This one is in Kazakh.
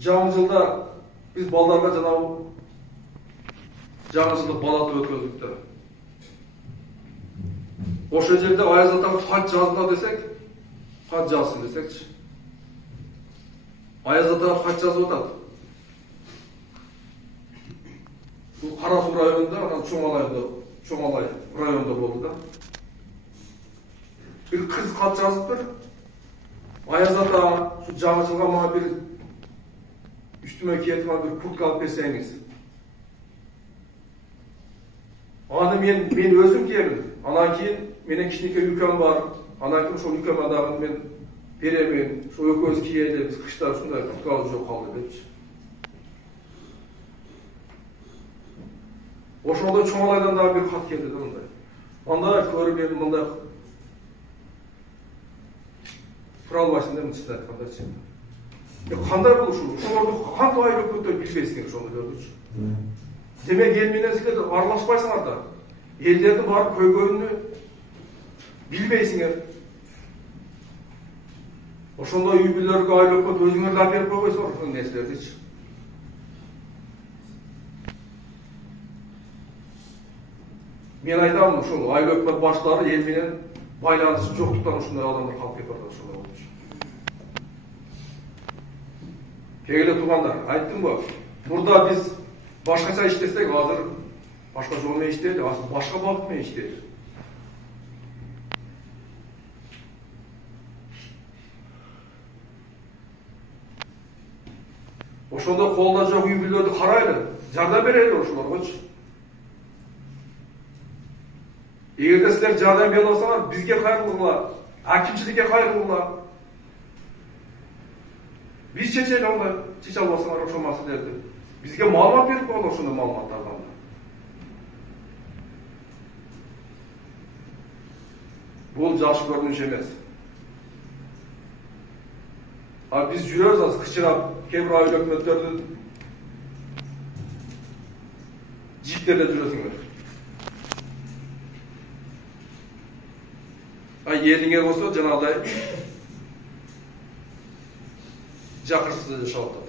жаңы жылда біз балаларға жаңағы жаңы жылдық балаты өткіздік. Ошол жерде Аяз атаға хат жазыла десек, хат жазсын десекчи. Аяз атаға хат жазып атат. Бұл Қарасу районында, Чоңалай районында болды да. Bir kız хат жазып тұр. Аяз ата, жаңы жылға маған bir üstüme kiyetime bir kurtка алып берсеңіз. Аны мен өзім киемін. Анан кейін менен кичинекей үлкем бар. Анан кейін ошол үлкем адагын мен беремин. Ошо экөөбүз кийели, биз кышта ушундай курткабыз жок калды депчи. Ошондо Чоңалайдан дагы bir хат келди да мындай. Анда көргөн мындай тура албайсың да мынча айткандачы. Кандай болушу? Ошолорду кантип айлап өтөп билбейсиңер ошондойлордучу. Демек эл менен силер аралашпайсыңар да. Элдердин барып көйгөнүнү билбейсиңер. Ошондой үй бүлөлөргө айлап өтүп өзүңөр да берип койбойсуңар ошол нерселердичи. Мен айтамын, ошол айыл өкмөт баштары эл менен байланышы жоктуктан ушундай адамдар калып кетип атат ошол. Кегеле туугандар, айттым го. Мурда биз башкача иштесек, азыр башка жол менен иштейт, азыр башка багыт менен иштейт. Ошондо колдо жок үй бүлөлөрдү карайлы, жардам берели ошолоргочу. Эгерде силер жардам бере алсаңар, бизге кайрылгыла, акимчиликке кайрылгыла. Биз чечели анда, чече албасаңар ошол маселелерди. Бизге маалымат берип койгула ошондой маалыматтардан. Бул жакшы көрүнүш эмес. А биз жүрөбүз азыр кычырап, кээ бир айыл өкмөттөрдүн жиптерде жүрөсүңөр. Елиңер болсо жанагыдай жакырсыз жашап атат.